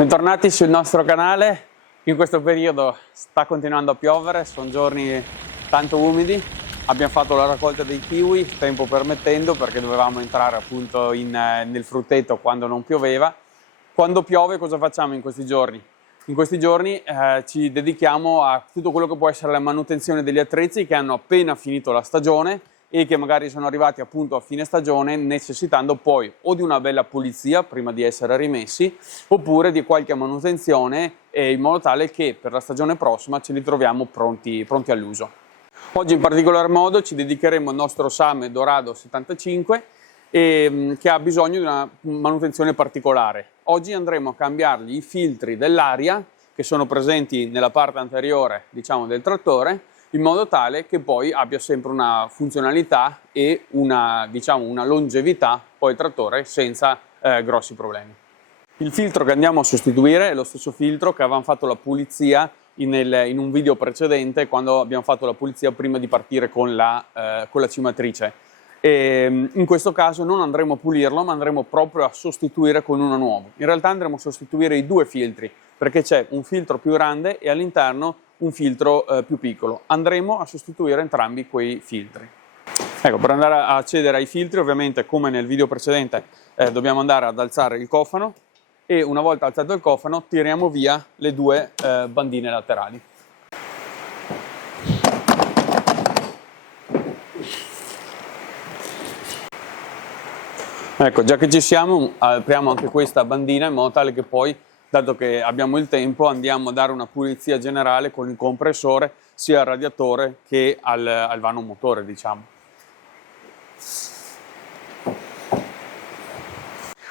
Bentornati sul nostro canale. In questo periodo sta continuando a piovere, sono giorni tanto umidi. Abbiamo fatto la raccolta dei kiwi, tempo permettendo, perché dovevamo entrare appunto nel frutteto quando non pioveva. Quando piove cosa facciamo in questi giorni? In questi giorni ci dedichiamo a tutto quello che può essere la manutenzione degli attrezzi che hanno appena finito la stagione e che magari sono arrivati appunto a fine stagione, necessitando poi o di una bella pulizia prima di essere rimessi, oppure di qualche manutenzione in modo tale che per la stagione prossima ce li troviamo pronti all'uso. Oggi in particolar modo ci dedicheremo al nostro Same Dorado 75 che ha bisogno di una manutenzione particolare. Oggi andremo a cambiargli i filtri dell'aria che sono presenti nella parte anteriore, diciamo, del trattore, in modo tale che poi abbia sempre una funzionalità e una longevità poi il trattore senza grossi problemi. Il filtro che andiamo a sostituire è lo stesso filtro che avevamo fatto la pulizia in un video precedente, quando abbiamo fatto la pulizia prima di partire con la cimatrice. E in questo caso non andremo a pulirlo, ma andremo proprio a sostituire con uno nuovo. In realtà andremo a sostituire i due filtri, perché c'è un filtro più grande e all'interno un filtro più piccolo. Andremo a sostituire entrambi quei filtri. Ecco, per andare a accedere ai filtri, ovviamente come nel video precedente, dobbiamo andare ad alzare il cofano e una volta alzato il cofano tiriamo via le due bandine laterali. Ecco, già che ci siamo, apriamo anche questa bandina in modo tale che poi, dato che abbiamo il tempo, andiamo a dare una pulizia generale con il compressore sia al radiatore che al vano motore, diciamo.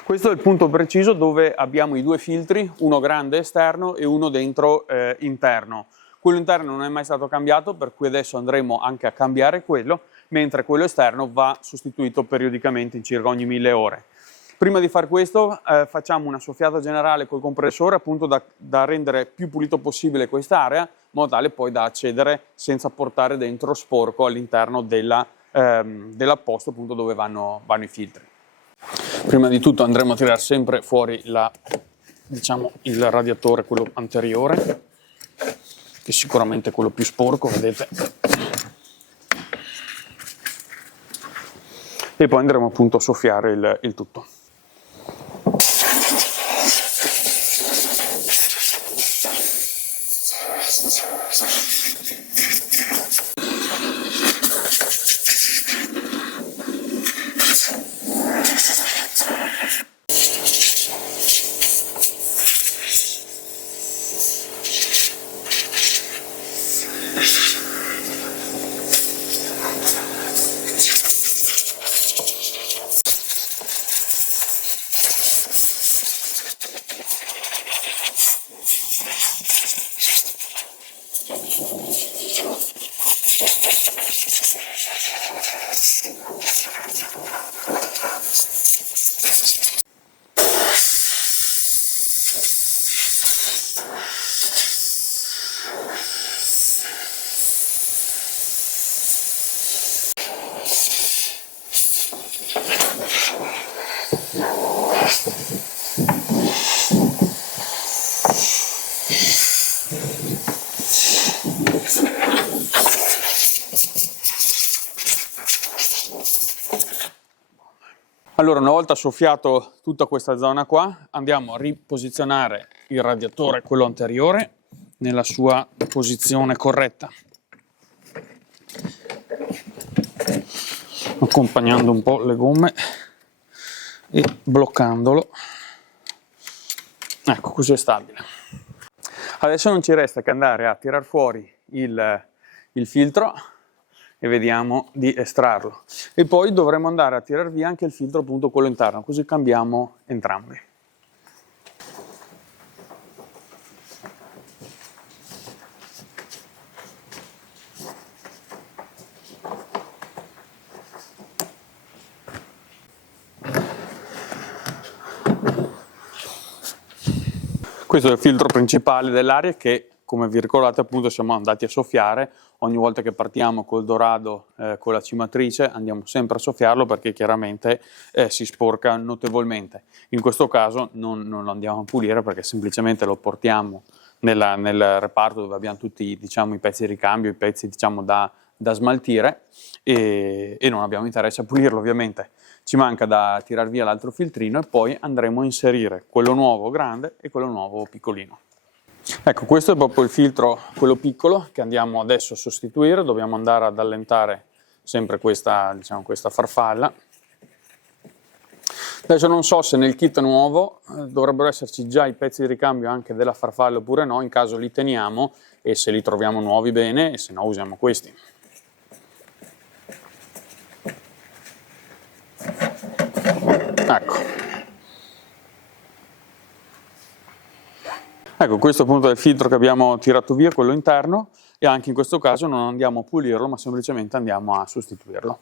Questo è il punto preciso dove abbiamo i due filtri, uno grande esterno e uno dentro interno. Quello interno non è mai stato cambiato, per cui adesso andremo anche a cambiare quello, mentre quello esterno va sostituito periodicamente in circa ogni 1000 ore. Prima di fare questo facciamo una soffiata generale col compressore, appunto da rendere più pulito possibile quest'area, in modo tale poi da accedere senza portare dentro sporco all'interno dell'apposto appunto dove vanno i filtri. Prima di tutto andremo a tirare sempre fuori il radiatore, quello anteriore, che sicuramente è quello più sporco, vedete. E poi andremo appunto a soffiare il tutto. Allora, una volta soffiato tutta questa zona qua, andiamo a riposizionare il radiatore, quello anteriore, nella sua posizione corretta, accompagnando un po' le gomme e bloccandolo. Ecco, così è stabile. Adesso non ci resta che andare a tirar fuori il filtro e vediamo di estrarlo, e poi dovremo andare a tirar via anche il filtro, appunto quello interno, così cambiamo entrambi. Questo è il filtro principale dell'aria che come vi ricordate, appunto siamo andati a soffiare ogni volta che partiamo col dorado con la cimatrice, andiamo sempre a soffiarlo perché chiaramente si sporca notevolmente. In questo caso non lo andiamo a pulire perché semplicemente lo portiamo nel reparto dove abbiamo tutti, diciamo, i pezzi di ricambio, i pezzi, diciamo, da smaltire, e non abbiamo interesse a pulirlo ovviamente. Ci manca da tirar via l'altro filtrino e poi andremo a inserire quello nuovo grande e quello nuovo piccolino. Ecco, questo è proprio il filtro, quello piccolo, che andiamo adesso a sostituire. Dobbiamo andare ad allentare sempre questa, diciamo, questa farfalla. Adesso non so se nel kit nuovo dovrebbero esserci già i pezzi di ricambio anche della farfalla oppure no, in caso li teniamo e se li troviamo nuovi bene e se no usiamo questi. Ecco, questo appunto è il filtro che abbiamo tirato via, quello interno, e anche in questo caso non andiamo a pulirlo ma semplicemente andiamo a sostituirlo.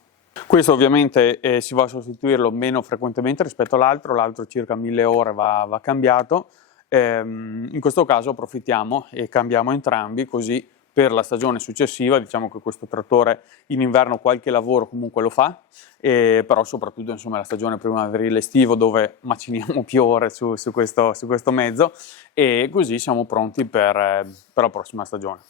Questo ovviamente si va a sostituirlo meno frequentemente rispetto l'altro circa 1000 ore va cambiato. In questo caso approfittiamo e cambiamo entrambi, così per la stagione successiva, diciamo che questo trattore in inverno qualche lavoro comunque lo fa, però soprattutto insomma la stagione primaverile estivo dove maciniamo più ore su questo mezzo, e così siamo pronti per la prossima stagione.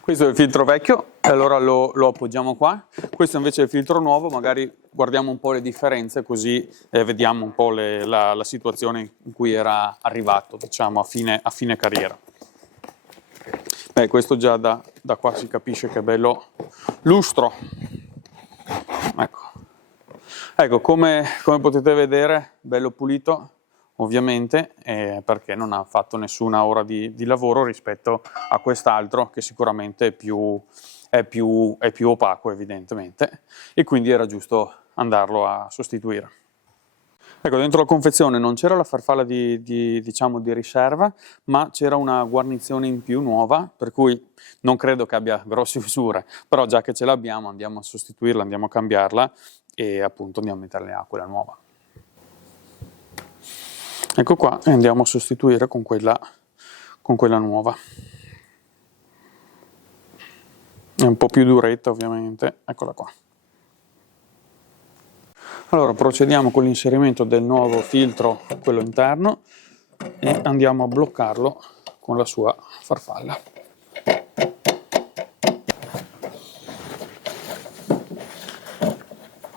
Questo è il filtro vecchio, e allora lo appoggiamo qua. Questo invece è il filtro nuovo, magari guardiamo un po' le differenze così vediamo un po' la situazione in cui era arrivato, diciamo, a fine carriera. Questo già da qua si capisce che è bello lustro. Ecco, come potete vedere, bello pulito, ovviamente, perché non ha fatto nessuna ora di lavoro rispetto a quest'altro che sicuramente è più opaco evidentemente, e quindi era giusto andarlo a sostituire. Ecco, dentro la confezione non c'era la farfalla diciamo, di riserva, ma c'era una guarnizione in più nuova, per cui non credo che abbia grosse usure, però già che ce l'abbiamo andiamo a sostituirla, andiamo a cambiarla e appunto andiamo a metterle a quella nuova. Ecco qua, e andiamo a sostituire con quella nuova. È un po' più duretta ovviamente, eccola qua. Allora procediamo con l'inserimento del nuovo filtro, quello interno, e andiamo a bloccarlo con la sua farfalla.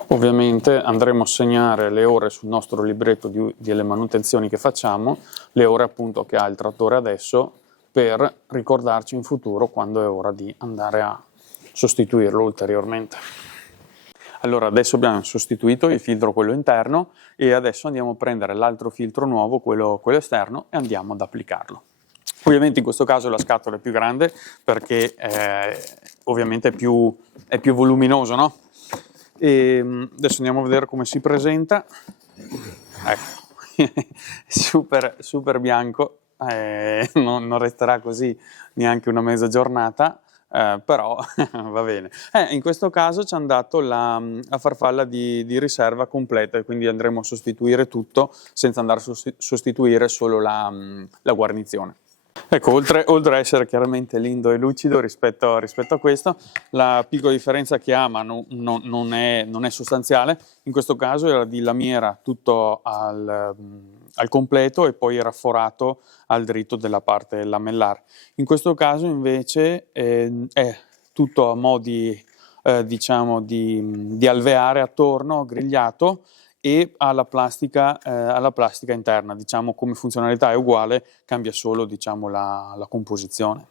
Ovviamente andremo a segnare le ore sul nostro libretto delle manutenzioni che facciamo, le ore appunto che ha il trattore adesso, per ricordarci in futuro quando è ora di andare a sostituirlo ulteriormente. Allora adesso abbiamo sostituito il filtro, quello interno, e adesso andiamo a prendere l'altro filtro nuovo, quello esterno, e andiamo ad applicarlo. Ovviamente in questo caso la scatola è più grande perché ovviamente è più voluminoso, no? E adesso andiamo a vedere come si presenta. Ecco, super bianco, non resterà così neanche una mezza giornata. Però va bene. In questo caso ci hanno dato la farfalla di riserva completa, e quindi andremo a sostituire tutto senza andare a sostituire solo la guarnizione. Ecco, oltre a essere chiaramente lindo e lucido rispetto a questo, la piccola differenza che ha, ma non è sostanziale, in questo caso era di lamiera tutto al completo e poi era forato al dritto della parte lamellare. In questo caso invece è tutto a mo' diciamo di alveare attorno, grigliato, e alla plastica interna, diciamo, come funzionalità è uguale, cambia solo, diciamo, la composizione.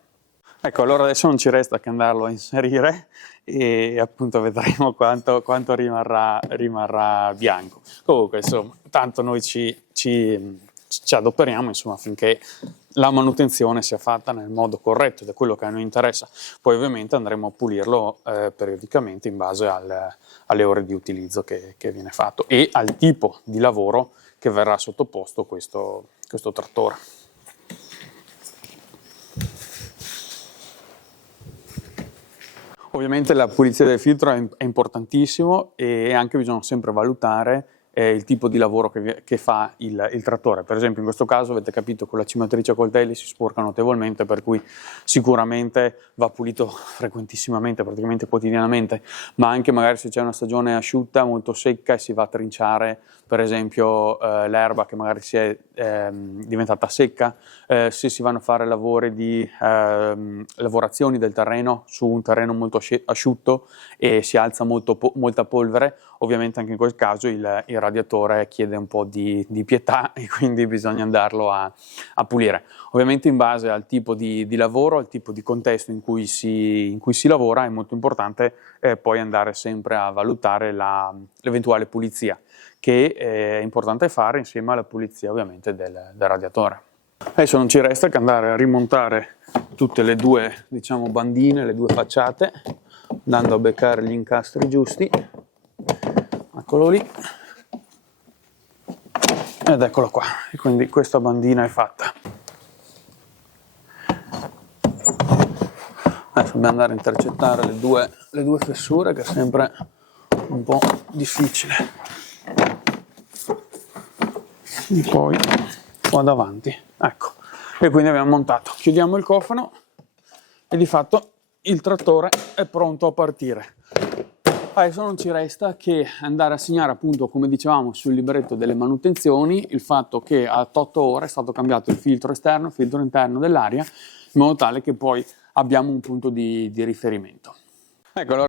Ecco, allora adesso non ci resta che andarlo a inserire e appunto vedremo quanto rimarrà bianco. Comunque, insomma, tanto noi ci adoperiamo, insomma, affinché la manutenzione sia fatta nel modo corretto, ed è quello che a noi interessa. Poi ovviamente andremo a pulirlo periodicamente in base alle ore di utilizzo che viene fatto e al tipo di lavoro che verrà sottoposto questo trattore. Ovviamente la pulizia del filtro è importantissimo, e anche bisogna sempre valutare il tipo di lavoro che fa il trattore. Per esempio in questo caso avete capito con la cimatrice a coltelli si sporca notevolmente, per cui sicuramente va pulito frequentissimamente, praticamente quotidianamente, ma anche magari se c'è una stagione asciutta, molto secca e si va a trinciare per esempio l'erba che magari si è diventata secca, se si vanno a fare lavori di lavorazioni del terreno su un terreno molto asciutto e si alza molta polvere, ovviamente anche in quel caso il radiatore chiede un po' di pietà e quindi bisogna andarlo a pulire. Ovviamente in base al tipo di lavoro, al tipo di contesto in cui si lavora è molto importante poi andare sempre a valutare l'eventuale pulizia, che è importante fare insieme alla pulizia ovviamente del radiatore. Adesso non ci resta che andare a rimontare tutte le due, diciamo, bandine, le due facciate, andando a beccare gli incastri giusti. Eccolo lì. Ed eccolo qua. E quindi questa bandina è fatta. Adesso dobbiamo andare a intercettare le due fessure, che è sempre un po' difficile. E poi qua davanti, ecco, e quindi abbiamo montato. Chiudiamo il cofano e di fatto il trattore è pronto a partire. Adesso non ci resta che andare a segnare, appunto, come dicevamo sul libretto delle manutenzioni, il fatto che a 8 ore è stato cambiato il filtro esterno e il filtro interno dell'aria, in modo tale che poi abbiamo un punto di riferimento. Ecco, allora